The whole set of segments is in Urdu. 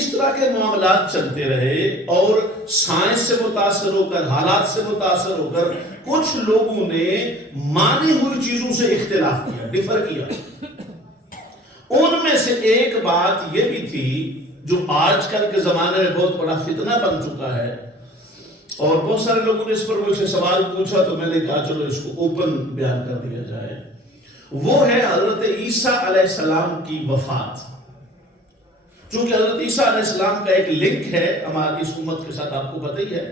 اس طرح کے معاملات چلتے رہے اور سائنس سے متاثر ہو کر، حالات سے متاثر ہو کر کچھ لوگوں نے مانی ہوئی چیزوں سے اختلاف کیا، ڈفر کیا۔ ان میں سے ایک بات یہ بھی تھی جو آج کل کے زمانے میں بہت بڑا فتنہ بن چکا ہے، اور بہت سارے لوگوں نے اس پر مجھ سے سوال پوچھا تو میں نے کہا چلو اس کو اوپن بیان کر دیا جائے۔ وہ ہے حضرت عیسیٰ علیہ السلام کی وفات۔ چونکہ حضرت عیسیٰ علیہ السلام کا ایک لنک ہے ہماری اس امت کے ساتھ، آپ کو پتہ ہی ہے۔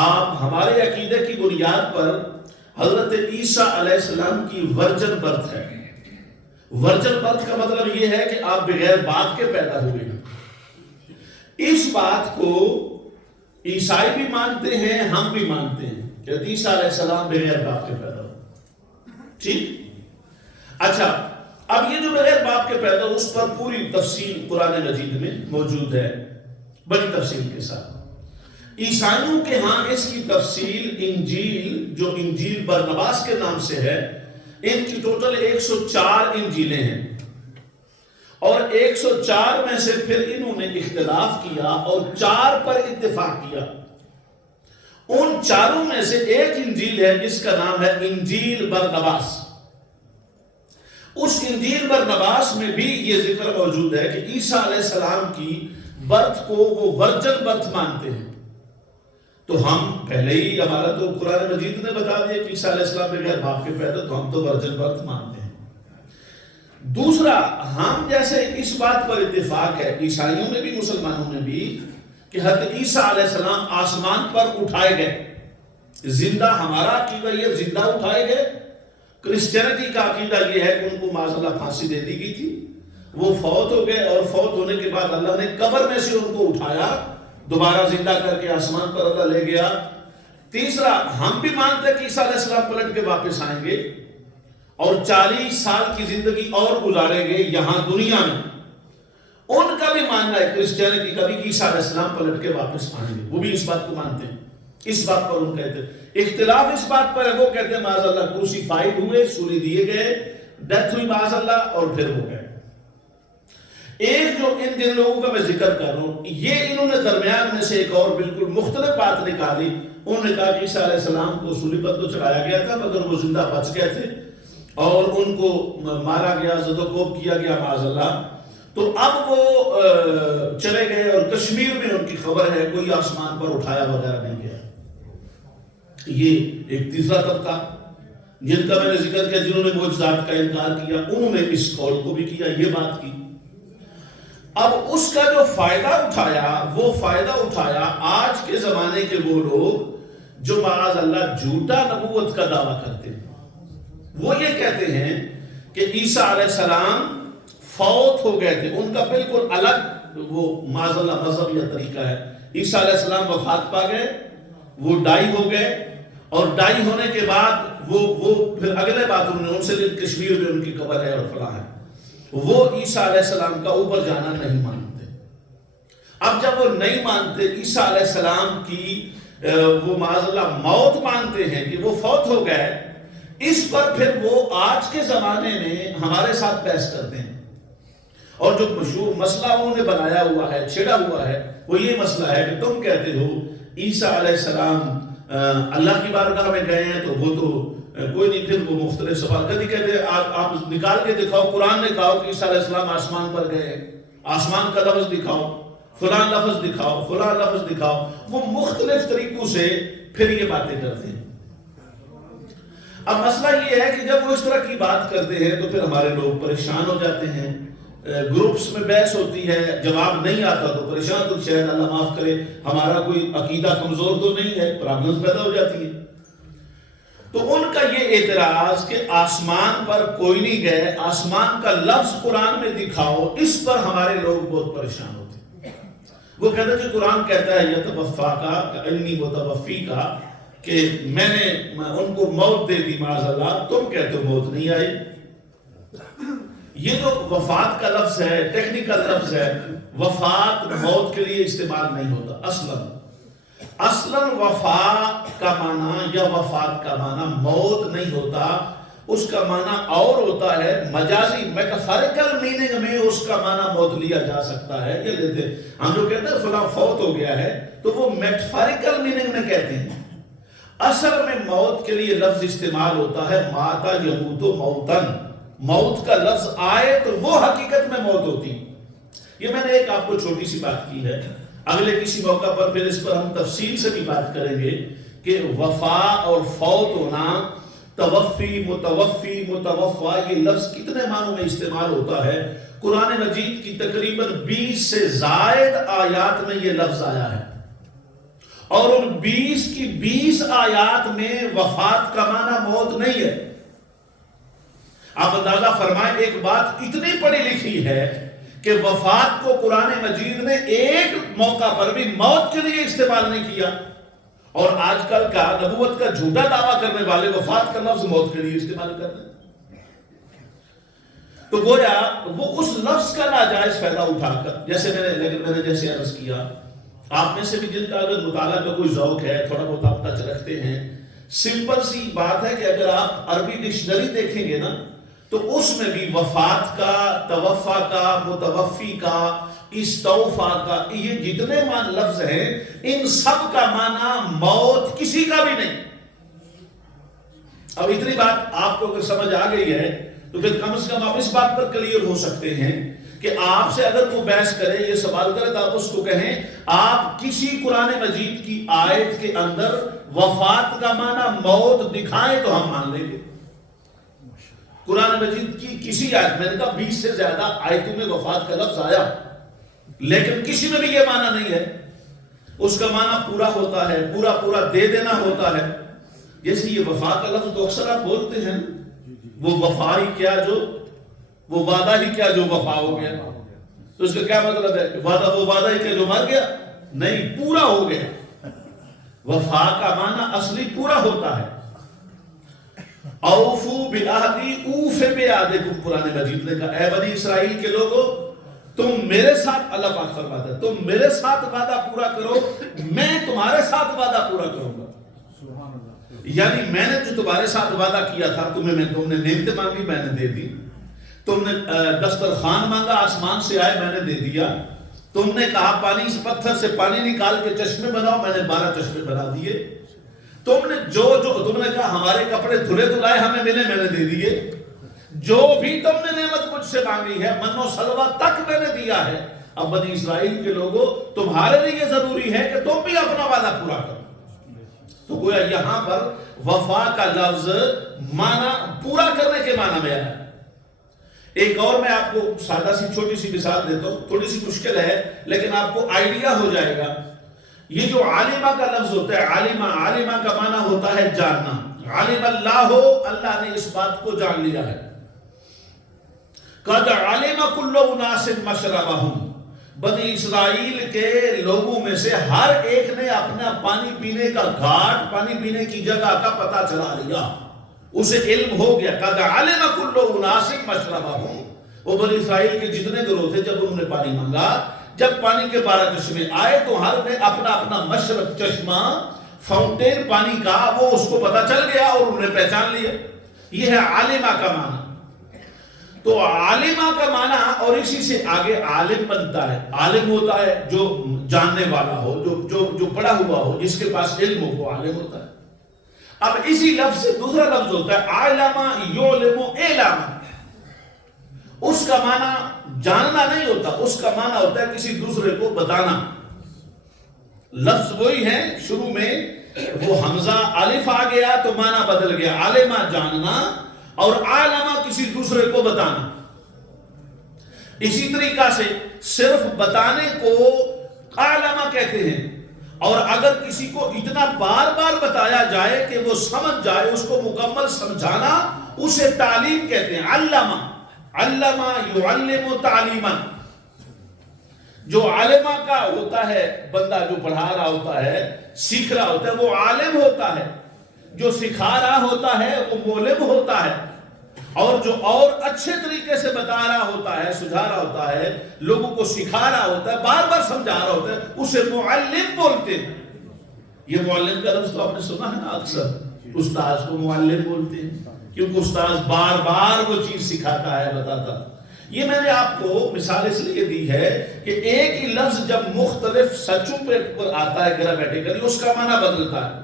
آپ ہمارے عقیدے کی بنیاد پر حضرت عیسیٰ علیہ السلام کی ورجن برتھ ہے۔ ورجن برتھ کا مطلب یہ ہے کہ آپ بغیر باپ کے پیدا ہوئے ہیں۔ اس بات کو عیسائی بھی مانتے ہیں، ہم بھی مانتے ہیں کہ عیسیٰ علیہ السلام بغیر باپ کے پیدا ہوئے۔ ٹھیک؟ اچھا، اب یہ جو بغیر باپ کے پیدا ہو، اس پر پوری تفصیل قرآن مجید میں موجود ہے، بڑی تفصیل کے ساتھ۔ عیسائیوں کے ہاں اس کی تفصیل انجیل، جو انجیل برنباس کے نام سے ہے، ان کی ٹوٹل 104 انجیلیں ہیں، اور 104 میں سے پھر انہوں نے اختلاف کیا اور 4 پر اتفاق کیا۔ ان 4 میں سے ایک انجیل ہے جس کا نام ہے انجیل برنباس۔ اس انجیل برنباس میں بھی یہ ذکر موجود ہے کہ عیسیٰ علیہ السلام کی برتھ کو وہ ورجن برتھ مانتے ہیں۔ تو ہم پہلے ہی، ہمارا تو قرآن مجید نے بتا دیا کہ عیسیٰ علیہ السلام بغیر باپ کے پیدا، تو ہم تو ورجن برتھ مانتے ہیں۔ دوسرا، ہم جیسے اس بات پر اتفاق ہے عیسائیوں میں بھی مسلمانوں میں بھی کہ حضرت عیسیٰ علیہ السلام آسمان پر اٹھائے گئے، زندہ، ہمارا عقیدہ یہ زندہ اٹھائے گئے۔ کرسچینٹی کا عقیدہ یہ ہے کہ ان کو معاذ اللہ پھانسی دے دی گئی تھی، وہ فوت ہو گئے، اور فوت ہونے کے بعد اللہ نے قبر میں سے ان کو اٹھایا، دوبارہ زندہ کر کے آسمان پر اللہ لے گیا۔ تیسرا، ہم بھی مانتے ہیں کہ عیسیٰ علیہ السلام پلٹ کے واپس آئیں گے اور 40 سال کی زندگی اور گزاریں گے یہاں دنیا میں۔ ان کا بھی ماننا ہے، کرسچینٹی کا بھی، کہ عیسیٰ علیہ السلام پلٹ کے واپس آئیں گے، وہ بھی اس بات کو مانتے ہیں۔ اس بات پر ان کہتے ہیں، اختلاف اس بات پر ہے، وہ کہتے ہیں معاذ اللہ کروسیفائیڈ ہوئے، سولی دیے گئے، ڈیتھ ہوئی معاذ اللہ، اور پھر ہو گئے۔ ایک جو ان جن لوگوں کا میں ذکر کر رہا ہوں، یہ انہوں نے درمیان میں سے ایک اور بالکل مختلف بات نکالی۔ انہوں نے کہا کہ عیسیٰ علیہ السلام کو سولی پر تو چڑھایا گیا تھا مگر وہ زندہ بچ گئے تھے، اور ان کو مارا گیا، زد و کوب کیا گیا معاذ اللہ، تو اب وہ چلے گئے، اور کشمیر میں ان کی خبر ہے، کوئی آسمان پر اٹھایا وغیرہ نہیں گیا۔ یہ ایک تیسرا طبقہ جن کا میں نے ذکر کیا، جنہوں نے معجزات کا انکار کیا، انہوں نے اس قول کو بھی کیا، یہ بات کی۔ اب اس کا جو فائدہ اٹھایا، وہ فائدہ اٹھایا آج کے زمانے کے وہ لوگ جو معاذ اللہ جھوٹا نبوت کا دعویٰ کرتے ہیں۔ وہ یہ کہتے ہیں کہ عیسیٰ علیہ السلام فوت ہو گئے تھے، ان کا بالکل الگ وہ معاذ اللہ مذہب یا طریقہ ہے۔ عیسیٰ علیہ السلام وفات پا گئے، وہ ڈائی ہو گئے، اور ڈائی ہونے کے بعد وہ پھر اگلے بات انہوں نے ان سے کشمیر میں ان کی قبر ہے اور فلاں ہے، وہ عیسیٰ علیہ السلام کا اوپر جانا نہیں مانتے۔ اب جب وہ نہیں مانتے، عیسیٰ علیہ السلام کی وہ معاذ اللہ موت مانتے ہیں کہ وہ فوت ہو گئے، اس پر پھر وہ آج کے زمانے میں ہمارے ساتھ بحث کرتے ہیں، اور جو مشہور مسئلہ انہوں نے بنایا ہوا ہے، چھڑا ہوا ہے، وہ یہ مسئلہ ہے کہ تم کہتے ہو عیسیٰ علیہ السلام اللہ کی بارگاہ میں گئے ہیں، تو وہ تو کوئی نہیں، پھر وہ مختلف سوال کبھی کہتے ہیں آپ نکال کے دکھاؤ، قرآن نے کہا کہ عیسیٰ علیہ السلام آسمان پر گئے، آسمان کا لفظ دکھاؤ، فلاں لفظ دکھاؤ، فلاں لفظ دکھاؤ۔ وہ مختلف طریقوں سے پھر یہ باتیں کرتے ہیں۔ اب مسئلہ یہ ہے کہ جب وہ اس طرح کی بات کرتے ہیں تو پھر ہمارے لوگ پریشان ہو جاتے ہیں، گروپس میں بحث ہوتی ہے، جواب نہیں آتا تو پریشان، تو شاید اللہ معاف کرے ہمارا کوئی عقیدہ کمزور تو نہیں ہے، پرابلمز پیدا ہو جاتی ہیں۔ تو ان کا یہ اعتراض کہ آسمان پر کوئی نہیں گئے، آسمان کا لفظ قرآن میں دکھاؤ، اس پر ہمارے لوگ بہت پریشان ہوتے ہیں۔ وہ کہتے ہیں کہ قرآن کہتا ہے یتوفاکا کانی متوفی کا، کہ میں نے ان کو موت دے دی معاذ اللہ، تم کہتے ہو موت نہیں آئی۔ یہ جو وفات کا لفظ ہے، ٹیکنیکل لفظ ہے، وفات موت کے لیے استعمال نہیں ہوتا اصلاً وفات کا معنی یا وفات کا معنی موت نہیں ہوتا، اس کا معنی اور ہوتا ہے مجازی میٹافریکل میننگ میں اس کا معنی موت لیا جا سکتا ہے. یہ لیتے ہم جو کہتے ہیں فلاں فوت ہو گیا ہے تو وہ میٹافریکل میننگ میں کہتے ہیں. اصل میں موت کے لیے لفظ استعمال ہوتا ہے ماتا یموت موتن. موت کا لفظ آئے تو وہ حقیقت میں موت ہوتی. یہ میں نے ایک آپ کو چھوٹی سی بات کی ہے. اگلے کسی موقع پر پھر اس پر ہم تفصیل سے بھی بات کریں گے کہ وفا اور فوت ہونا، توفی، متوفی، متوفا، یہ لفظ کتنے معنوں میں استعمال ہوتا ہے. قرآن مجید کی تقریباً 20 سے زائد آیات میں یہ لفظ آیا ہے، اور ان 20 کی 20 آیات میں وفات کا معنی موت نہیں ہے. آپ اندازہ فرمائیں، ایک بات اتنی پڑھی لکھی ہے کہ وفات کو قرآن مجید نے ایک موقع پر بھی موت کے لیے استعمال نہیں کیا. اور آج کل کا نبوت کا جھوٹا دعویٰ کرنے والے وفات کا لفظ موت کے لیے استعمال کرتے ہیں. تو گویا وہ اس لفظ کا ناجائز فائدہ اٹھا کر، جیسے میں نے جیسے عرض کیا، آپ میں سے بھی جن کا اگر مطالعہ کا کوئی ذوق ہے، تھوڑا بہت آپ ٹچ رکھتے ہیں، سمپل سی بات ہے کہ اگر آپ عربی ڈکشنری دیکھیں گے نا تو اس میں بھی وفات کا، توفا کا، متوفی کا، استوفا کا، یہ جتنے لفظ ہیں ان سب کا معنی موت کسی کا بھی نہیں. اب اتنی بات آپ کو اگر سمجھ آ گئی ہے تو پھر کم سے کم آپ اس بات پر کلیئر ہو سکتے ہیں کہ آپ سے اگر وہ بحث کرے، یہ سوال کرے، تو آپ اس کو کہیں آپ کسی قرآن مجید کی آیت کے اندر وفات کا معنی موت دکھائیں تو ہم مان لیں گے. قرآن مجید کی کسی آیت، میں نے کہا 20 سے زیادہ آیتوں میں وفات کا لفظ آیا، لیکن کسی میں بھی یہ معنی نہیں ہے. اس کا معنی پورا ہوتا ہے، پورا پورا دے دینا ہوتا ہے. جیسے یہ وفا کا لفظ تو اکثر آپ بولتے ہیں، وہ وفا ہی کیا جو، وہ وعدہ ہی کیا جو وفا ہو گیا. تو اس کا کیا مطلب ہے؟ وعدہ، وہ وعدہ ہی کیا جو مر گیا؟ نہیں، پورا ہو گیا. وفا کا معنی اصلی پورا ہوتا ہے. اوفو بالعہدی اوف بعہدکم، قرآن مجید نے کہا اے بنی اسرائیل کے لوگوں، تم میرے ساتھ، اللہ پاک فرماتا ہے، تم میرے ساتھ وعدہ پورا کرو، میں تمہارے ساتھ وعدہ پورا کروں گا. یعنی میں نے جو تمہارے ساتھ وعدہ کیا تھا، تم نے نعمتیں مانگی، میں نے دے دی. تم نے دسترخوان مانگا، آسمان سے آئے، میں نے دے دیا. تم نے کہا پانی، اس پتھر سے پانی نکال کے چشمے بناؤ، میں نے 12 چشمے بنا دیے. تم نے تم نے کہا ہمارے کپڑے دھلے دھلائے ہمیں ملے، میں نے دے دیے. جو بھی تم نے نعمت مجھ سے مانگی ہے، من و سلوہ تک میں نے دیا ہے. اب بنی اسرائیل کے لوگوں، تمہارے لیے ضروری ہے کہ تم بھی اپنا وعدہ پورا کرو. تو گویا یہاں پر وفا کا لفظ معنی پورا کرنے کے معنی میں ہے. ایک اور میں آپ کو سادہ سی چھوٹی سی مثال دیتا ہوں، تھوڑی سی مشکل ہے لیکن آپ کو آئیڈیا ہو جائے گا. یہ جو عالمہ کا لفظ ہوتا ہے، عالمہ کا معنی ہوتا ہے جاننا. عالم اللہ، اللہ نے اس بات کو جان لیا ہے. قد علم کل اناس مشربہم، بنی اسرائیل کے لوگوں میں سے ہر ایک نے اپنا پانی پینے کا گھاٹ، پانی پینے کی جگہ کا پتہ چلا لیا، اسے علم ہو گیا. قد علم کل اناس مشربہم، وہ بنی اسرائیل کے جتنے گروہ تھے، جب انہوں نے پانی مانگا، جب پانی کے 12 چشمے آئے تو ہر نے اپنا اپنا مشرب، چشمہ، فاؤنٹین پانی کا، وہ اس کو پتہ چل گیا اور انہوں نے پہچان لیا. یہ ہے عالمہ کا معنی. تو عالمہ کا معنی، اور اسی سے آگے عالم بنتا ہے. عالم ہوتا ہے جو جاننے والا ہو، جو پڑھا ہوا ہو، جس کے پاس علم ہو، وہ عالم ہوتا ہے. اب اسی لفظ سے دوسرا لفظ ہوتا ہے عالمہ یعلم اعلاما. اس کا معنی جاننا نہیں ہوتا، اس کا معنی ہوتا ہے کسی دوسرے کو بتانا. لفظ وہی ہے، شروع میں وہ حمزہ الف آ گیا تو معنی بدل گیا. عالمہ جاننا اور عالمہ کسی دوسرے کو بتانا. اسی طریقہ سے صرف بتانے کو عالمہ کہتے ہیں، اور اگر کسی کو اتنا بار بار بتایا جائے کہ وہ سمجھ جائے، اس کو مکمل سمجھانا، اسے تعلیم کہتے ہیں. علامہ، علامہ یعلم تعلیما. جو عالمہ کا ہوتا ہے، بندہ جو پڑھا رہا ہوتا ہے، سیکھ رہا ہوتا ہے، وہ عالم ہوتا ہے. جو سکھا رہا ہوتا ہے وہ مولم ہوتا ہے. اور جو اور اچھے طریقے سے بتا رہا ہوتا ہے، سجھا رہا ہوتا ہے، لوگوں کو سکھا رہا ہوتا ہے، بار بار سمجھا رہا ہوتا ہے، اسے معلم بولتے ہیں. یہ معلم کا لفظ تو آپ نے سنا ہے نا، اکثر استاذ کو معلم بولتے ہیں. کیونکہ استاذ بار بار وہ چیز سکھاتا ہے، بتاتا۔ یہ میں نے آپ کو مثال اس لیے دی ہے کہ ایک ہی لفظ جب مختلف سچوں پر آتا ہے گرامیٹیکلی، اس کا معنی بدلتا ہے۔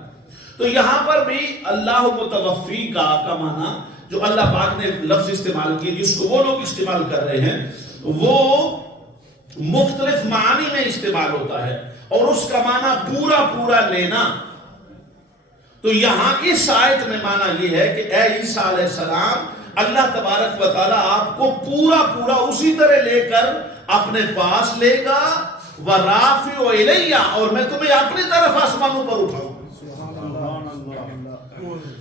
تو یہاں پر بھی اللہ متوفی کا معنی جو اللہ پاک نے لفظ استعمال کیا، جس کو وہ لوگ استعمال کر رہے ہیں، وہ مختلف معنی میں استعمال ہوتا ہے، اور اس کا معنی پورا لینا۔ تو یہاں اس آیت میں معنی یہ ہے کہ اے عیسیٰ علیہ السلام، اللہ تبارک و تعالیٰ آپ کو پورا اسی طرح لے کر اپنے پاس لے گا، وَرَافِعُ إِلَيَّ، اور میں تمہیں اپنی طرف آسمانوں پر اٹھاؤں۔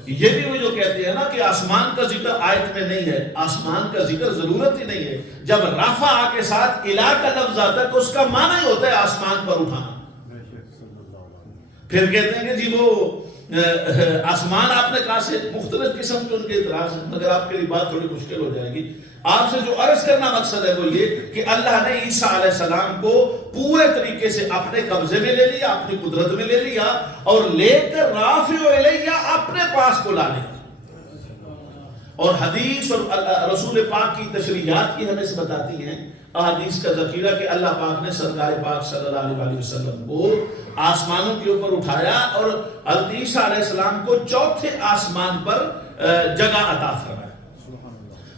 یہ بھی وہ جو کہتے ہیں نا کہ آسمان کا ذکر آیت میں نہیں ہے، آسمان کا ذکر ضرورت ہی نہیں ہے۔ جب رفع کے ساتھ الہ کا لفظ آتا ہے تو اس کا معنی ہی ہوتا ہے آسمان پر اٹھانا۔ پھر کہتے ہیں کہ جی وہ آسمان آپ نے کہا سے، مختلف قسم کے ان کے اعتراض ہیں، مگر آپ کے لیے بات تھوڑی مشکل ہو جائے گی۔ آپ سے جو عرض کرنا مقصد ہے وہ یہ کہ اللہ نے عیسیٰ علیہ السلام کو پورے طریقے سے اپنے قبضے میں لے لیا، اپنی قدرت میں لے لیا، اور لے کر رافع الیہ اپنے پاس کو لا لیا۔ اور حدیث اور رسول پاک کی تشریحات کی ہمیں سے بتاتی ہیں، احادیث کا ذخیرہ، کہ اللہ پاک نے سرکار پاک صلی اللہ علیہ وسلم کو آسمانوں کے اوپر اٹھایا اور حضرت عیسیٰ علیہ السلام کو چوتھے آسمان پر جگہ عطا فرمایا۔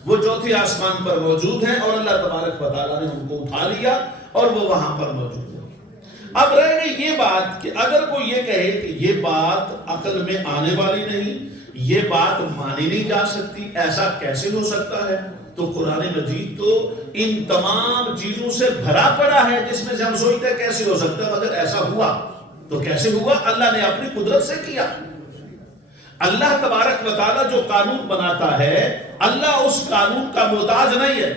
وہ چوتھے آسمان پر موجود ہیں، اور اللہ تبارک و تعالیٰ نے ان کو اٹھا لیا اور وہ وہاں پر موجود ہیں۔ اب رہ گئی یہ بات کہ اگر کوئی یہ کہے کہ یہ بات عقل میں آنے والی نہیں، یہ بات مانی نہیں جا سکتی، ایسا کیسے ہو سکتا ہے، تو قرآن مجید تو ان تمام چیزوں سے بھرا پڑا ہے جس میں سے ہم سوچتے ہیں کیسے ہو سکتا ہے، مگر ایسا ہوا تو کیسے ہوا؟ اللہ نے اپنی قدرت سے کیا۔ اللہ تبارک و تعالیٰ جو قانون بناتا ہے، اللہ اس قانون کا محتاج نہیں ہے۔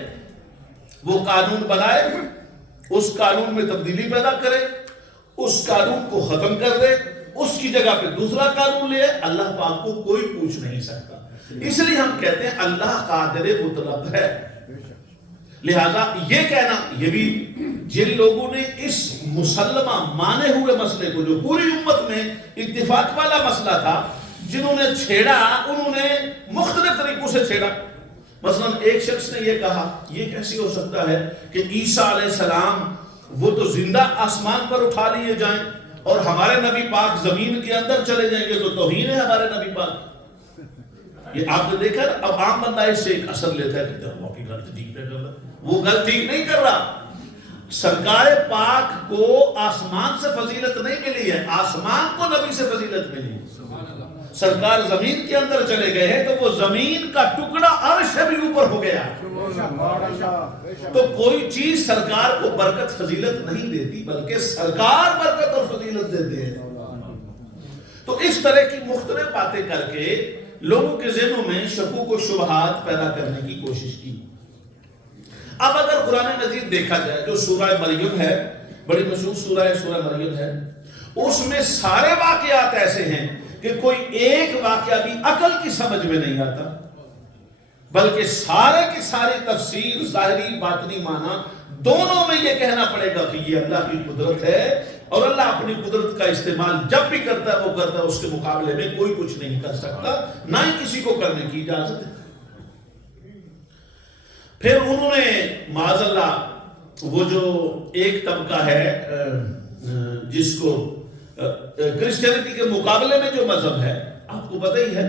وہ قانون بنائے، اس قانون میں تبدیلی پیدا کرے، اس قانون کو ختم کر دے، اس کی جگہ پہ دوسرا قانون لے، اللہ پاک کو کوئی پوچھ نہیں سکتا۔ اس لیے ہم کہتے ہیں اللہ قادر مطلق ہے۔ لہذا یہ کہنا، یہ بھی جن لوگوں نے اس مسلمہ مانے ہوئے مسئلے کو، جو پوری امت میں اتفاق والا مسئلہ تھا، جنہوں نے چھیڑا، انہوں نے مختلف طریقوں سے چھیڑا۔ مثلا ایک شخص نے یہ کہا، یہ کیسے ہو سکتا ہے کہ عیسیٰ علیہ السلام وہ تو زندہ آسمان پر اٹھا لیے جائیں اور ہمارے نبی پاک زمین کے اندر چلے جائیں گے، تو توہین ہے ہمارے نبی پاک۔ یہ آپ نے دیکھا، اب عام بندہ اس سے ایک اثر لیتا ہے کہ واقعی غلط ٹھیک نہیں کر رہا، وہ غلط ٹھیک نہیں کر رہا۔ سرکار پاک کو آسمان سے فضیلت نہیں ملی ہے، آسمان کو نبی سے فضیلت ملی۔ سرکار زمین کے اندر چلے گئے ہیں تو وہ زمین کا ٹکڑا عرش سے بھی اوپر ہو گیا۔ تو کوئی چیز سرکار کو برکت فضیلت نہیں دیتی، بلکہ سرکار برکت اور فضیلت دیتے ہیں۔ تو اس طرح کی مختلف باتیں کر کے لوگوں کے ذہنوں میں شکوک و شبہات پیدا کرنے کی کوشش کی۔ اب اگر قرآن مجید دیکھا جائے، جو سورہ مریم ہے، بڑی مشہور سورہ مریم ہے، اس میں سارے واقعات ایسے ہیں کہ کوئی ایک واقعہ بھی عقل کی سمجھ میں نہیں آتا، بلکہ سارے کی ساری تفسیر، ظاہری باطنی معنی دونوں میں یہ کہنا پڑے گا کہ یہ اللہ کی قدرت ہے، اور اللہ اپنی قدرت کا استعمال جب بھی کرتا ہے وہ کرتا ہے، اس کے مقابلے میں کوئی کچھ نہیں کر سکتا، نہ ہی کسی کو کرنے کی اجازت ہے۔ پھر انہوں نے معاذ اللہ وہ جو ایک طبقہ ہے جس کو کرسچینٹی کے مقابلے میں جو مذہب ہے، آپ کو پتہ ہی ہے،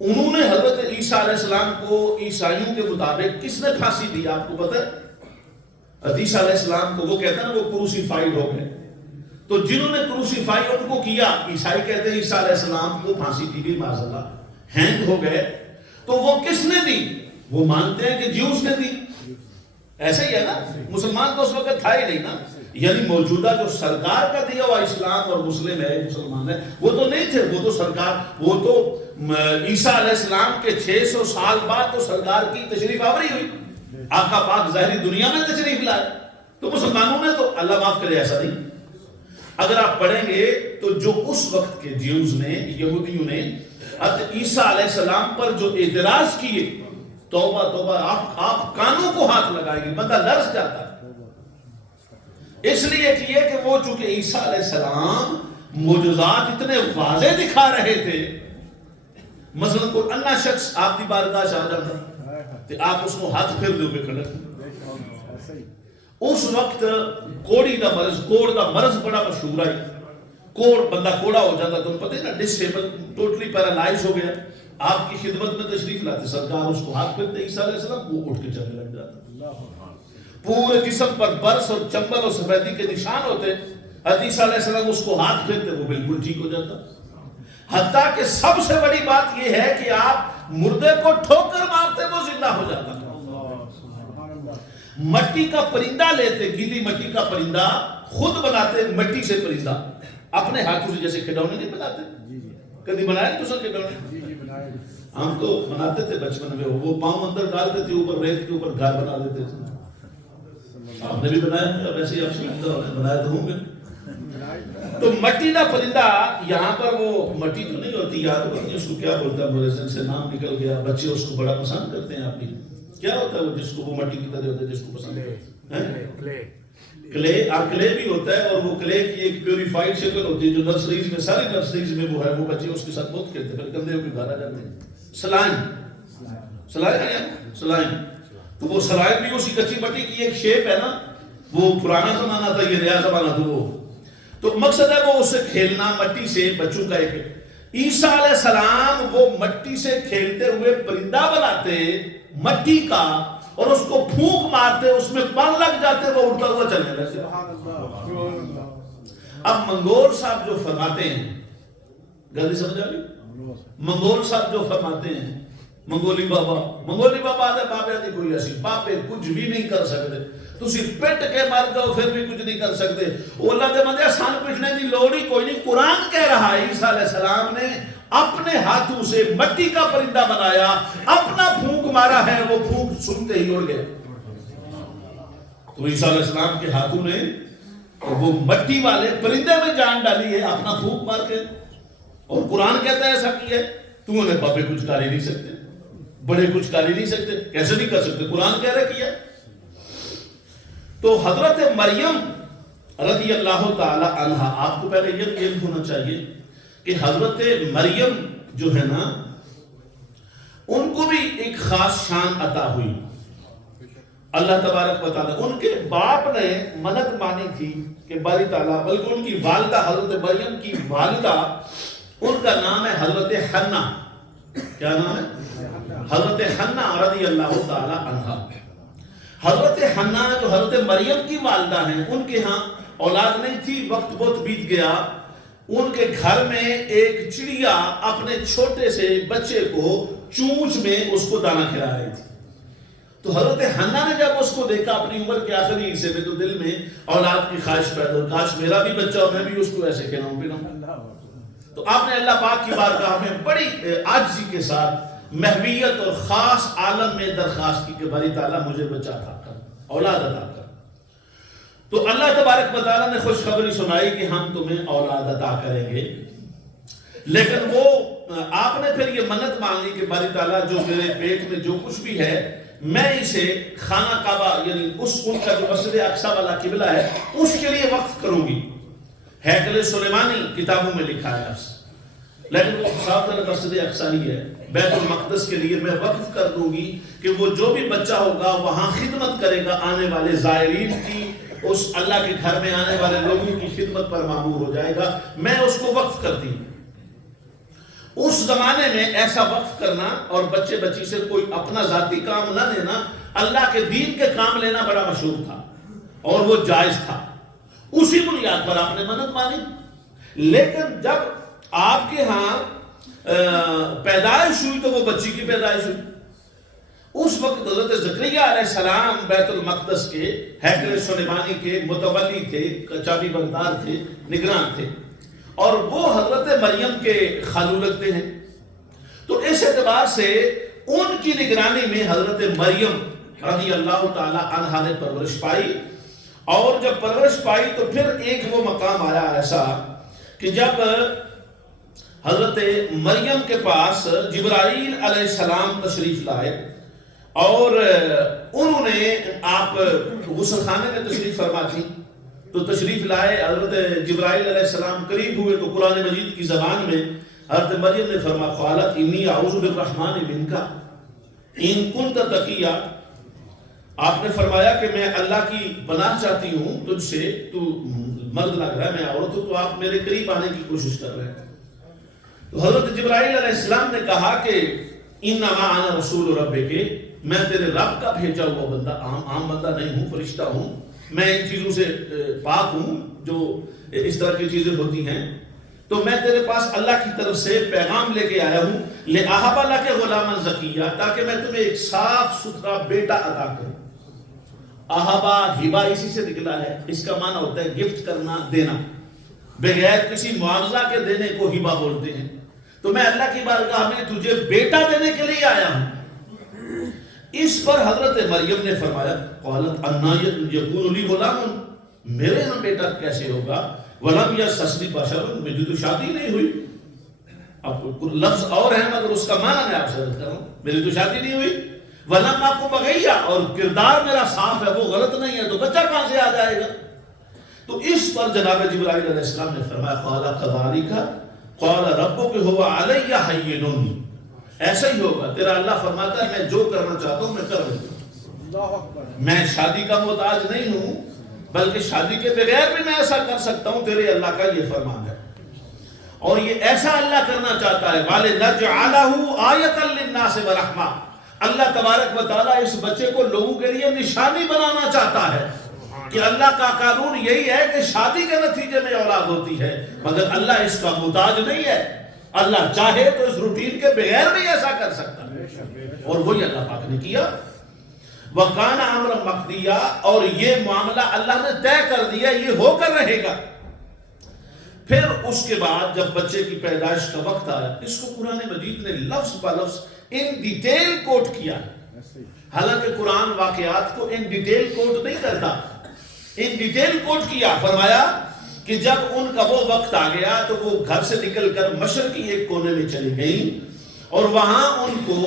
انہوں نے حضرت عیسیٰ علیہ السلام کو عیسائیوں کے مطابق کس نے پھانسی دی؟ آپ کو پتہ ہے، عیسیٰ علیہ السلام کو وہ کہتے ہیں وہ کروسیفائیڈ ہو گئے۔ تو جنہوں نے کروسیفائی ان کو کیا، عیسائی کہتے ہیں عیسیٰ علیہ السلام کو پھانسی دی گئی، معاذ اللہ، ہینگ ہو گئے۔ تو وہ کس نے دی؟ وہ مانتے ہیں کہ جیوز نے دی۔ ایسے ہی ہے نا، مسلمان تو اس وقت تھا ہی نہیں نا، یعنی موجودہ جو سرکار کا دیا ہوا اسلام اور مسلم ہے، مسلمان ہے، وہ تو نہیں تھے، وہ تو سرکار، وہ تو عیسیٰ علیہ السلام کے 600 سال بعد تو سرکار کی تشریف آوری ہوئی، آقا پاک ظاہری دنیا میں تشریف لائے۔ تو مسلمانوں نے تو، اللہ معاف کرے، ایسا نہیں۔ اگر آپ پڑھیں گے تو جو اس وقت کے جیوز نے، یہودیوں نے حضرت عیسیٰ علیہ السلام پر جو اعتراض کیے، توبہ توبہ، آپ کانوں کو ہاتھ لگائیں گے، بندہ لرز جاتا ہے۔ اس لیے کیے کہ وہ چونکہ عیسیٰ علیہ السلام معجزات اتنے واضح دکھا رہے تھے، مثلا کوئی انا شخص آپ کی بارگاہ آ جاتا تو آپ اس کو ہاتھ پھیر دو گے کھڑے. اس وقت کوڑی دا مرض، کوڑ دا مرض بڑا مشہور ہے. کوڑ بندہ کوڑا ہو جاتا تو پتہ ہے نا، ڈسیبل، ٹوٹلی پیرالائز ہو گیا. آپ کی خدمت میں تشریف لاتے سرکار اس کو ہاتھ پھیرتے، عیسیٰ علیہ السلام وہ اٹھ کے چلنے لگ جاتا. پورے جسم پر برس اور چمبل اور سفیدی کے نشان ہوتے. عیسیٰ علیہ السلام اس کو ہاتھ پھیرتے، وہ بالکل ٹھیک ہو جاتا. حتیٰ کہ سب سے بڑی بات یہ ہے کہ آپ مردے کو ٹھوکر مارتے وہ زندہ ہو جاتا. مٹی کا پرندہ لیتے، گیلی مٹی کا پرندہ خود بناتے، مٹی سے پرندہ اپنے ہاتھوں سے، جیسے کھڈونے نہیں بناتے. کبھی بنائے تو سر کھڈونے؟ ہم تو بناتے تھے بچپن میں. وہ پاؤں اندر ڈالتے تھے، اوپر ریت کے اوپر گھر بنا دیتے تھے. آپ نے بھی بنایا ہے؟ ویسے ہی آپ سے بنایا تو ہوں گے. تو مٹی کا پرندہ، یہاں پر وہ مٹی تو نہیں ہوتی، یہاں تو اس کو کیا بولتا ہے، میرے سے نام نکل گیا. بچے اس کو بڑا پسند کرتے ہیں. آپ کی کیا ہوتا ہے وہ جس کو، وہ مٹی کی طرح ہوتا ہے جس کو پسند ہے؟ کلے. اور کلے بھی ہوتا ہے، اور وہ کلے کی ایک پیوریفائڈ شکل ہوتی ہے جو نرسریز میں، ساری نرسریز میں وہ ہے. وہ بچے اس کے ساتھ بہت کھیلتے ہیں، پھر کندھے ہو کے گھر آ جاتے ہیں. سلائم، سلائم ہے سلائم. تو وہ سلائم بھی اسی کچی مٹی کی ایک شیپ ہے نا. وہ پرانا زمانہ تھا، یہ نیا زمانہ تھا. وہ تو مقصد ہے وہ اس سے کھیلنا مٹی سے بچوں کا. ایک عیسیٰ علیہ السلام وہ مٹی سے کھیلتے ہوئے پرندہ بناتے مٹی کا، اور اس کو پھونک مارتے، اس میں پر لگ جاتے، وہ اڑتا ہوا چلنے لگتے. اب منگول صاحب جو فرماتے ہیں، غلطی سمجھا لی، منگول صاحب جو فرماتے ہیں، منگولی بابا آدھے بابے آدھے کوئی ایسی بابے کچھ بھی نہیں کر سکتے. تسی پٹ کے مر جاؤ پھر بھی کچھ نہیں کر سکتے. وہ اللہ دے بندے سن پٹنے دی لوڑ ہی کوئی نہیں. قرآن کہہ رہا ہے عیسیٰ علیہ السلام نے اپنے ہاتھوں سے مٹی کا پرندہ بنایا، اپنا پھونک مارا ہے، وہ پھونک سنتے ہی اڑ گیا. تو عیسیٰ علیہ السلام کے ہاتھوں نے وہ مٹی والے پرندے میں جان ڈالی ہے اپنا پھونک مار کے. اور قرآن کہتا ہے ایسا کیا ہے. تم نے بابے کچھ کر ہی نہیں سکتے، بڑے کچھ کر ہی نہیں سکتے. کیسے نہیں کر سکتے؟ قرآن کہہ رہا کیا. تو حضرت مریم رضی اللہ تعالی عنہ، آپ کو پہلے یہ علم ہونا چاہیے کہ حضرت مریم جو ہے نا، ان کو بھی ایک خاص شان عطا ہوئی اللہ تبارک و تعالی. ان کے باپ نے منت مانی تھی کہ باری تعالیٰ، بلکہ ان کی والدہ حضرت مریم کی والدہ، ان کا نام ہے حضرت حنہ. کیا نام ہے؟ حضرت حنہ رضی اللہ تعالی عنہ. حضرت حنہ جو حضرت مریم کی والدہ ہیں، ان کے ہاں اولاد نہیں تھی. وقت بہت بیت گیا. ان کے گھر میں ایک چڑیا اپنے چھوٹے سے بچے کو چونچ میں اس کو دانا کھلا رہی تھی. تو حضرت حنہ نے جب اس کو دیکھا اپنی عمر کے آخری حصے میں، تو دل میں اولاد کی خواہش پیدا ہوئی، کاش میرا بھی بچہ ہو، میں بھی اس کو ایسے کھلاؤں پلاؤں. تو آپ نے اللہ پاک کی بارگاہ میں بڑی عاجزی کے ساتھ محویت اور خاص عالم میں درخواست کی کہ باری تعالیٰ مجھے بچہ عطا کر، اولاد عطا کر. تو اللہ تبارک و تعالیٰ نے خوشخبری سنائی کہ ہم تمہیں اولاد عطا کریں گے. لیکن وہ آپ نے پھر یہ منت مان لی کہ باری تعالیٰ جو میرے پیٹ میں جو کچھ بھی ہے، میں اسے خانہ کعبہ، یعنی ان کا جو مسجد اقصی والا قبلہ ہے، اس کے لیے وقف کروں گی. ہیکل سلیمانی کتابوں میں لکھا ہے لفظ، لیکن وہ صاف مسجد اقصی ہی ہے. بیت المقدس کے لیے میں وقف کر دوں گی کہ وہ جو بھی بچہ ہوگا وہاں خدمت کرے گا، آنے والے زائرین کی، اس اللہ کے گھر میں آنے والے لوگوں کی خدمت پر معمور ہو جائے گا. میں اس کو وقف کرتی ہوں. اس زمانے میں ایسا وقف کرنا اور بچے بچی سے کوئی اپنا ذاتی کام نہ لینا، اللہ کے دین کے کام لینا بڑا مشہور تھا اور وہ جائز تھا. اسی بنیاد پر آپ نے منت مانی. لیکن جب آپ کے ہاں پیدائش ہوئی تو وہ بچی کی پیدائش ہوئی. اس وقت حضرت زکریا علیہ السلام بیت المقدس کے ہیکل سلیمانی کے متولی تھے، چابی بردار تھے، نگران تھے، اور وہ حضرت مریم کے خالو لگتے ہیں. تو اس اعتبار سے ان کی نگرانی میں حضرت مریم رضی اللہ تعالی عنہا نے پرورش پائی. اور جب پرورش پائی تو پھر ایک وہ مقام آیا ایسا کہ جب حضرت مریم کے پاس جبرائیل علیہ السلام تشریف لائے، اور انہوں نے، آپ غسل خانے میں تشریف فرما تھی، تو تشریف لائے. حضرت جبرائیل علیہ السلام قریب ہوئے تو قرآن مجید کی زبان میں حضرت مریم نے فرمایا قالت انی اعوذ بالرحمن منک ان کنت تقیا، آپ نے فرمایا کہ میں اللہ کی پناہ چاہتی ہوں تجھ سے، تو مرد لگ رہا ہے، میں عورت ہوں، تو آپ میرے قریب آنے کی کوشش کر رہے ہیں۔ تو حضرت جبرائیل علیہ السلام نے کہا کہ انما انا رسول ربک، میں تیرے رب کا بھیجا ہوا بندہ، عام بندہ نہیں ہوں، فرشتہ ہوں، میں ان چیزوں سے پاک ہوں جو اس طرح کی چیزیں ہوتی ہیں، تو میں تیرے پاس اللہ کی طرف سے پیغام لے کے آیا ہوں لِأَهَبَ لَكَ غُلَامًا زَكِيًّا، تاکہ میں تمہیں ایک صاف ستھرا بیٹا عطا کروں۔ اہبا ہبا اسی سے نکلا ہے، اس کا معنی ہوتا ہے گفٹ کرنا، دینا، بغیر کسی معاوضہ کے دینے کو ہبا بولتے ہیں۔ تو میں اللہ کی بارگاہ میں تجھے بیٹا دینے کے لیے آیا ہوں۔ اس پر حضرت مریم نے فرمایا قالت انا یکون لی غلام، میرے ہاں بیٹا کیسے ہوگا، ولم یمسسنی بشر، مجھے تو شادی نہیں ہوئی۔ اب لفظ اور ہے مگر اس کا معنی میں آپ سے عرض کر رہا ہوں، میری تو شادی نہیں ہوئی، ولم اکو بغیا، اور کردار میرا صاف ہے، وہ غلط نہیں ہے، تو بچہ کہاں سے آ جائے گا۔ تو اس پر جناب جبرائیل علیہ السلام نے فرمایا قال کذالک قال ربک هو علی ہین، ایسا ہی ہوگا، تیرا اللہ فرماتا ہے میں جو کرنا چاہتا ہوں میں کر لیتا ہوں، میں شادی کا محتاج نہیں ہوں، بلکہ شادی کے بغیر بھی میں ایسا کر سکتا ہوں، تیرے اللہ کا یہ فرمان ہے۔ اور یہ ایسا اللہ کرنا چاہتا ہے وَلِنَجْعَلَهُ آیَةً لِلنَّاسِ وَرَحْمَةً، اللہ تبارک و تعالیٰ اس بچے کو لوگوں کے لیے نشانی بنانا چاہتا ہے کہ اللہ کا قانون یہی ہے کہ شادی کے نتیجے میں اولاد ہوتی ہے، مگر اللہ اس کا محتاج نہیں ہے، اللہ چاہے تو اس روٹین کے بغیر بھی ایسا کر سکتا ہے، اور وہی اللہ پاک نے کیا۔ وَكَانَ أَمْرًا مَقْضِيًّا، اور یہ معاملہ اللہ نے طے کر دیا، یہ ہو کر رہے گا۔ پھر اس کے بعد جب بچے کی پیدائش کا وقت آیا، اس کو قرآن مجید نے لفظ بہ لفظ ان ڈیٹیل کوٹ کیا، حالانکہ قرآن واقعات کو ان ڈیٹیل کوٹ نہیں کرتا، ان ڈیٹیل کوٹ کیا۔ فرمایا کہ جب ان کا وہ وقت آ گیا تو وہ گھر سے نکل کر مشرقی ایک کونے میں چلی گئیں، اور وہاں ان کو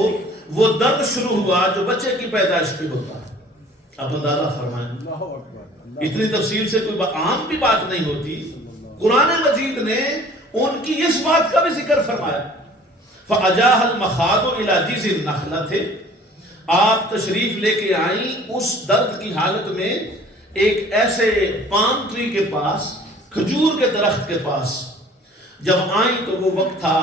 وہ درد شروع ہوا جو بچے کی پیدائش پہ ہوتا ہے۔ اب اندازہ فرمائیں، اتنی تفصیل سے کوئی عام بھی بات نہیں ہوتی، قرآن مجید نے ان کی اس بات کا بھی ذکر فرمایا۔ فَأَجَاهَا الْمَخَاضُ إِلَى جِذِعِ النَّخْلَةِ، آپ تشریف لے کے آئیں اس درد کی حالت میں ایک ایسے پام ٹری کے پاس، کھجور کے درخت کے پاس۔ جب آئیں تو وہ وقت تھا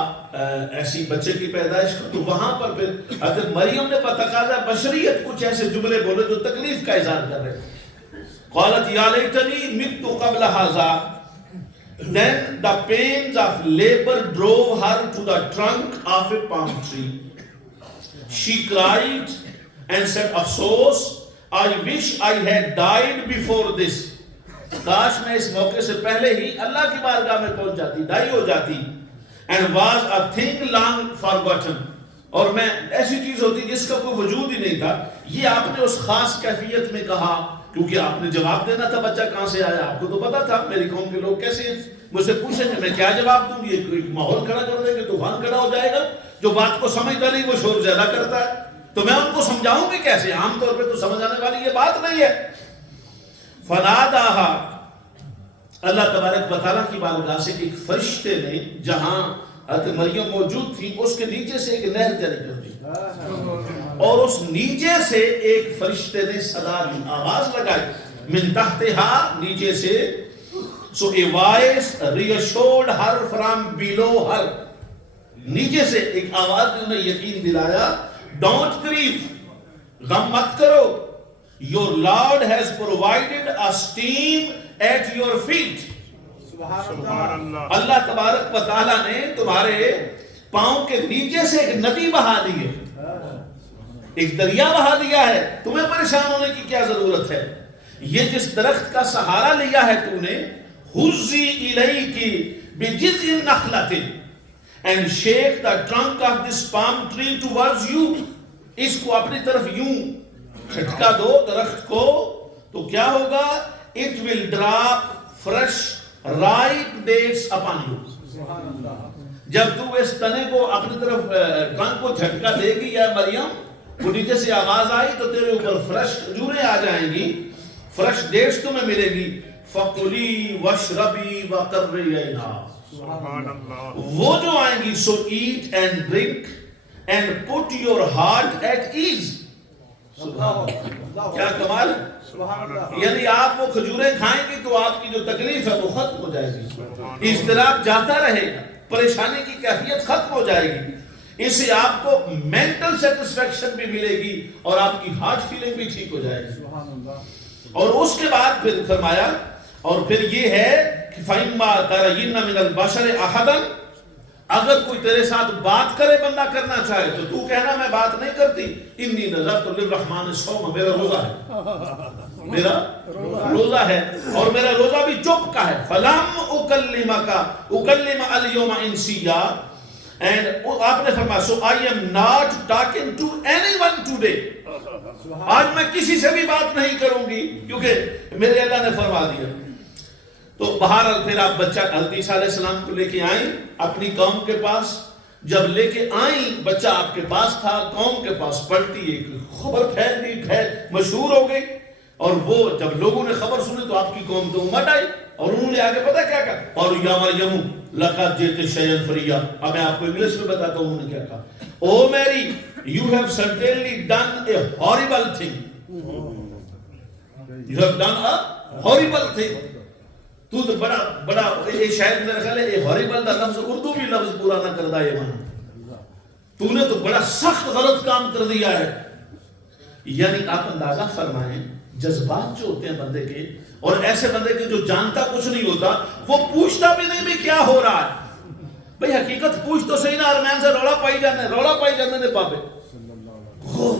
ایسی بچے کی پیدائش کا، تو وہاں پر پھر حضرت مریم نے بتقاضا بشریت کچھ ایسے جملے بولے جو تکلیف کا اظہار کر رہے تھے۔ قالت یا لیتنی مت قبل ھذا، then the pains of labor drove her to the trunk of a palm tree. She cried and said, افسوس، I wish I had died before this. کاش میں اس موقع سے پہلے ہی اللہ کی بارگاہ میں پہنچ جاتی، دائی ہو جاتی۔ And was a thing long forgotten، اور میں ایسی چیز ہوتی جس کا کوئی وجود ہی نہیں تھا۔ یہ آپ نے اس خاص کیفیت میں کہا کیونکہ آپ نے جواب دینا تھا بچہ کہاں سے آیا، آپ کو تو پتا تھا میری قوم کے لوگ کیسے مجھ سے پوچھیں گے، میں کیا جواب دوں گی، ایک ماحول کھڑا کر دیں گے، طوفان کھڑا ہو جائے گا، جو بات کو سمجھتا نہیں وہ شور زیادہ کرتا ہے، تو میں ان کو سمجھاؤں گی کیسے، عام طور پہ تو سمجھ آنے والی یہ بات نہیں ہے۔ فناداها، اللہ تبارک و تعالیٰ کی بارگاہ سے ایک فرشتے نے، جہاں حضرت مریم موجود تھی اس کے نیچے سے ایک نہر جاری کر دی، اور اس نیچے سے ایک فرشتے نے صدا دی، آواز لگائی، من تحتها، نیچے سے، so a voice reassured her from below her، نیچے سے ایک آواز نے انہیں یقین دلایا، don't grieve، غم مت کرو، your Lord has provided a stream at your feet، اللہ تبارک و تعالیٰ نے تمہارے پاؤں کے نیچے سے ایک ندی بہا دی ہے، ایک دریا بہا دیا ہے، تمہیں پریشان ہونے کی کیا ضرورت ہے۔ یہ جس درخت کا سہارا لیا ہے تو نے، حُزِّی إِلَيْكِ بِجِذْعِ النَّخْلَةِ and shake the trunk of this palm tree towards you، اس کو اپنی طرف یوں جھٹکا دو درخت کو، تو کیا ہوگا، it will drop fresh ripe dates upon you، جب تو اس تنے کو اپنی طرف ٹرنک کو جھٹکا دے گی یا مریم، وہ نیچے سے آواز آئی تو تیرے اوپر فریش کھجوریں آ جائیں گی، فریش ڈیٹس تمہیں ملے گی۔ فَقُلِي وَاشْرَبِي وَقَرِّي عَيْنَا، وہ جو آئیں گی so eat and drink and put your heart at ease. کیا کمال ہے. یعنی آپ وہ کھجوریں کھائیں گی تو آپ کی جو تکلیف ہے وہ ختم ہو جائے گی, اضطراب جاتا رہے گا, پریشانی کی کیفیت ختم ہو جائے گی, اس سے آپ کو مینٹل سیٹسفیکشن بھی ملے گی اور آپ کی ہارٹ فیلنگ بھی ٹھیک ہو جائے گی. اور اس کے بعد پھر فرمایا, اور پھر یہ ہے کہ فَإِمَّا تَرَيِنَّ مِنَ الْبَشَرِ أَحَدًا, اگر کوئی تیرے ساتھ بات کرے بندہ کرنا چاہے تو تو کہنا میں بات نہیں کرتی, انی نذرت للرحمن صوما, میرا روزہ ہے, میرا روزہ ہے اور میرا روزہ بھی چپ کا ہے. فَلَمْ أُكَلِّمَ الْيَوْمَ إِنْسِيًّا, and آپ نے فرمایا so I am not talking to anyone today, آج میں کسی سے بھی بات نہیں کروں گی کیونکہ میرے اللہ نے فرما دیا. تو بہرحال پھر آپ بچہ حضرت عیسیٰ علیہ السلام کو لے کے آئیں اپنی قوم کے پاس. جب لے کے آئیں بچہ آپ کے پاس تھا, قوم کے پاس پلٹی, ایک خبر پھیل گئی, مشہور ہو گئی, اور وہ جب لوگوں نے خبر سنی تو آپ کی قوم تو امٹ آئی اور انہوں نے آگے پتا کیا کہا, اور یا مریم لقد جئت شیئا فریا. اب میں آپ کو انگلش میں بتاتا ہوں انہوں نے کیا کہا. او میری, you have certainly done a horrible thing. You have done a horrible thing. تو بڑا بڑا یہ شاید میرا خیال ہے ہاریبل کا لفظ اردو بھی لفظ پورا نہ کرتا ہے مانا, تو نے تو بڑا سخت غلط کام کر دیا ہے. یعنی آپ اندازہ فرمائیں جذبات جو ہوتے ہیں بندے کے, اور ایسے بندے کے جو جانتا کچھ نہیں ہوتا وہ پوچھتا بھی نہیں بھی کیا ہو رہا ہے. بھئی حقیقت پوچھ تو صحیح نا, ارمین سے روڑا پائی جانے نے پاپے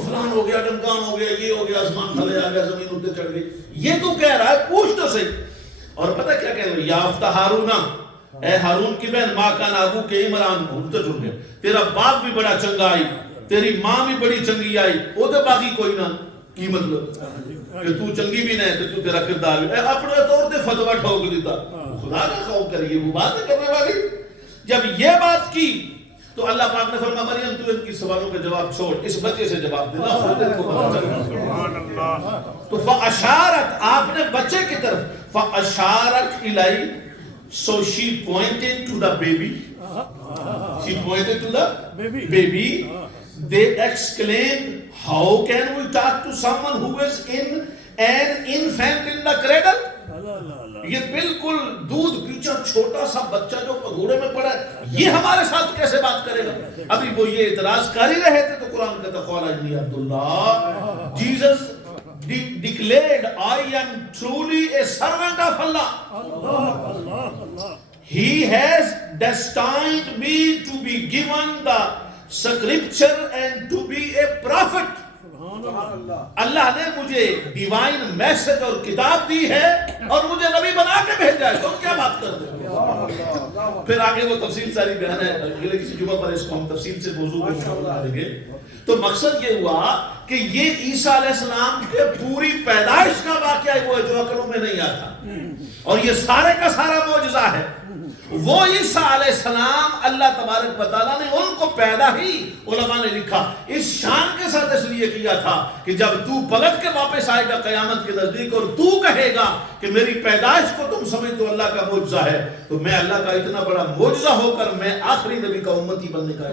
فلان ہو گیا, ڈمکان ہو گیا, یہ ہو گیا, آسمان تھلے آ گیا, زمین اٹھے چڑھ گئی. یہ تو کہہ رہا ہے پوچھ تو صحیح. اور پتہ کیا کہہ رہے, یافتہ ہارونا, اے ہارون کی بہن, ماں کا نابو کے عمران اٹھتے جڑ گئے, تیرا باپ بھی بڑا چنگا آئی, تیری ماں بھی بڑی چنگی آئی, وہ تو باقی کوئی نہ. کی مطلب کہ تو چنگی بھی نہیں تو تیرا کردار بھی اپنے طور سے فتویٰ ٹھوک دیتا. خدا کا خوف کریے, وہ بات کرنے والی. جب یہ بات کی تو اللہ پاک نے فرمایا مریم تو ان کی سوالوں کا جواب چھوڑ, اس بچے سے جواب دینا, خود کو پتہ چلا. تو فاشارت, آپ نے بچے کی طرف, فاشارت الی, so she pointed to the baby, she pointed to the baby. They exclaimed, how can we talk to someone who is in an infant in the cradle? یہ بالکل دودھ پیچھا چھوٹا سا بچہ جو پگھوڑے میں پڑا ہے, یہ ہمارے ساتھ کیسے بات کرے گا. ابھی وہ یہ اعتراض کر ہی رہے تھے تو قرآن کہتا قال انی عبداللہ. Jesus declared, I am truly a servant of Allah. He has destined me to be given the scripture and to be a prophet. اللہ نے مجھے ڈیوائن میسج اور کتاب دی ہے اور مجھے نبی بنا کے بھیجا ہے. تم کیا بات کر رہے ہو؟ پھر آگے وہ تفصیل ساری بیان ہے, اگلے کسی جمعہ پر اس کو ہم تفصیل سے موضوع کو مشاہدہ کریں گے. تو مقصد یہ ہوا کہ یہ عیسیٰ علیہ السلام کے پوری پیدائش کا واقعہ ہے, وہ جو عقلوں میں نہیں آتا, اور یہ سارے کا سارا معجزہ ہے. وہ عیسیٰ علیہ السلام اللہ تبارک و تعالیٰ نے ان کو پیدا ہی, علماء نے لکھا, اس شان کے ساتھ اس لیے کیا تھا کہ جب تو پلٹ کے واپس آئے گا قیامت کے نزدیک اور تو کہے گا کہ میری پیدائش کو تم سمجھتے ہو اللہ کا معجزہ ہے, تو میں اللہ کا اتنا بڑا معجزہ ہو کر میں آخری نبی کا امتی بننے کا